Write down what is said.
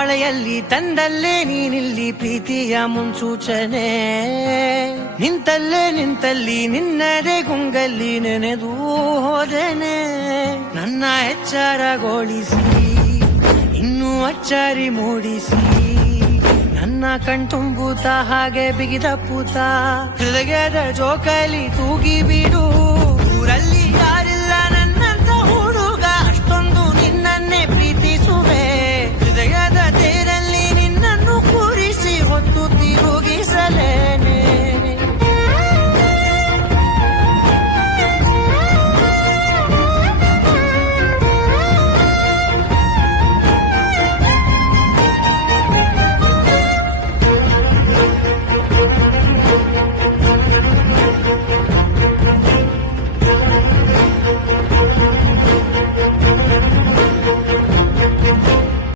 ಮಳೆಯಲ್ಲಿ ತಂದಲ್ಲೇ ನೀನಿಲ್ಲಿ ಪ್ರೀತಿಯ ಮುನ್ಸೂಚನೆ, ನಿಂತಲ್ಲಿ ನಿನ್ನದೇ ಗುಂಗಲ್ಲಿ ನೆನೆದು ಹೋದನೆ. ನನ್ನ ಎಚ್ಚರಗೊಳಿಸಿ ಇನ್ನೂ ಅಚ್ಚರಿ ಮೂಡಿಸಿ, ನನ್ನ ಕಣ್ತುಂಬುತ್ತ ಹಾಗೆ ಬಿಗಿದ ಪೂತ ಹೃದಯದ ಜೋಕಾಲಿ ತೂಗಿ ಬಿಡು.